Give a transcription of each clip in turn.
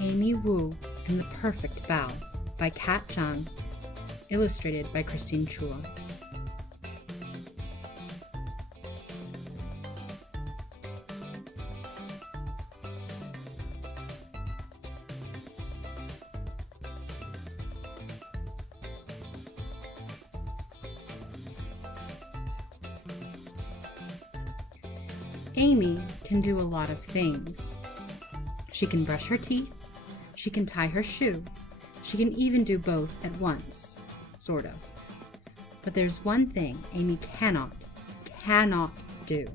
Amy Wu and the Perfect Bao by Kat Zhang, illustrated by Christine Chua. Amy can do a lot of things. She can brush her teeth, she can tie her shoe, she can even do both at once, sort of. But there's one thing Amy cannot do.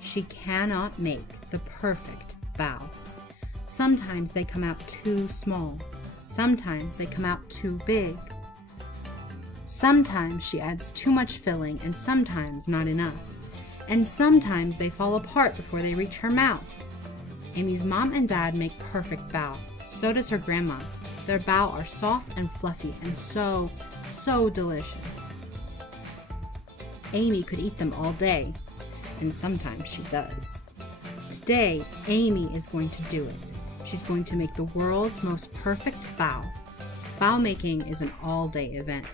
She cannot make the perfect bao. Sometimes they come out too small. Sometimes they come out too big. Sometimes she adds too much filling and sometimes not enough. And sometimes they fall apart before they reach her mouth. Amy's mom and dad make perfect bao. So does her grandma. Their bao are soft and fluffy and so delicious. Amy could eat them all day, and sometimes she does. Today, Amy is going to do it. She's going to make the world's most perfect bao. Bao making is an all-day event.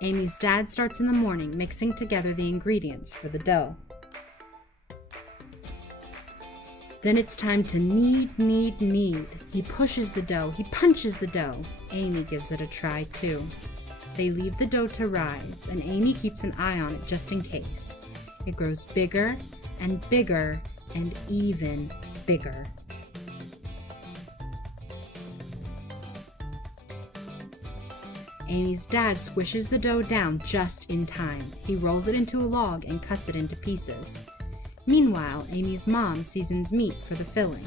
Amy's dad starts in the morning mixing together the ingredients for the dough. Then it's time to knead. He pushes the dough, he punches the dough. Amy gives it a try too. They leave the dough to rise, and Amy keeps an eye on it just in case. It grows bigger and bigger and even bigger. Amy's dad squishes the dough down just in time. He rolls it into a log and cuts it into pieces. Meanwhile, Amy's mom seasons meat for the filling.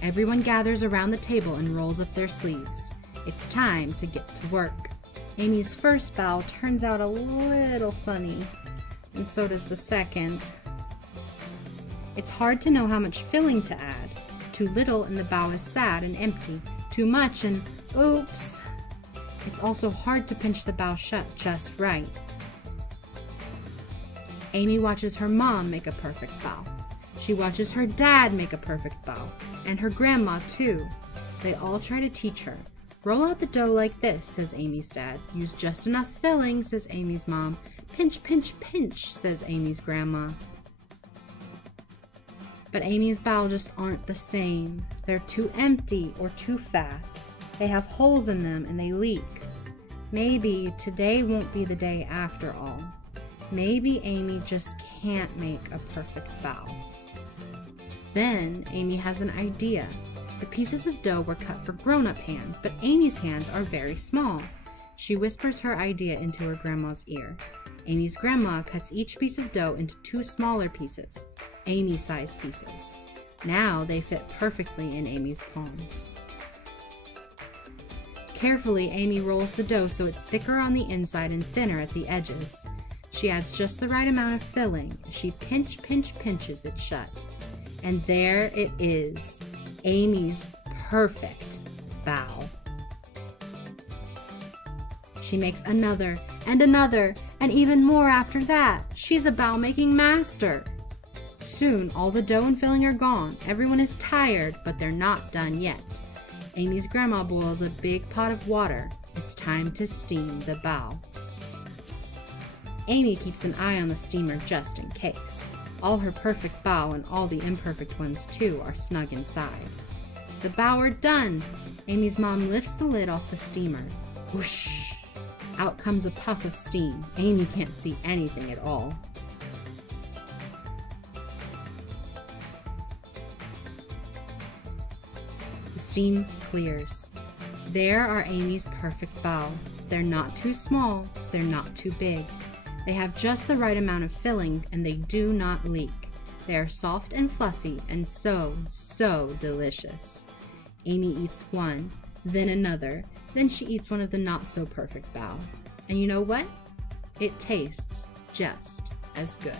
Everyone gathers around the table and rolls up their sleeves. It's time to get to work. Amy's first bao turns out a little funny, and so does the second. It's hard to know how much filling to add. Too little and the bao is sad and empty. Too much and oops! It's also hard to pinch the bao shut just right. Amy watches her mom make a perfect bao. She watches her dad make a perfect bao, and her grandma too. They all try to teach her. Roll out the dough like this, says Amy's dad. Use just enough filling, says Amy's mom. Pinch, pinch, pinch, says Amy's grandma. But Amy's bao just aren't the same. They're too empty or too fat. They have holes in them and they leak. Maybe today won't be the day after all. Maybe Amy just can't make a perfect bao. Then Amy has an idea. The pieces of dough were cut for grown-up hands, but Amy's hands are very small. She whispers her idea into her grandma's ear. Amy's grandma cuts each piece of dough into 2 smaller pieces, Amy-sized pieces. Now they fit perfectly in Amy's palms. Carefully, Amy rolls the dough so it's thicker on the inside and thinner at the edges. She adds just the right amount of filling. She pinches it shut. And there it is, Amy's perfect bao. She makes another and another and even more after that. She's a bao making master. Soon, all the dough and filling are gone. Everyone is tired, but they're not done yet. Amy's grandma boils a big pot of water. It's time to steam the bao. Amy keeps an eye on the steamer just in case. All her perfect bao and all the imperfect ones too are snug inside. The bao are done! Amy's mom lifts the lid off the steamer. Whoosh! Out comes a puff of steam. Amy can't see anything at all. The steam clears. There are Amy's perfect bao. They're not too small, they're not too big. They have just the right amount of filling and they do not leak. They are soft and fluffy and so delicious. Amy eats one, then another, then she eats one of the not so perfect bao. And you know what? It tastes just as good.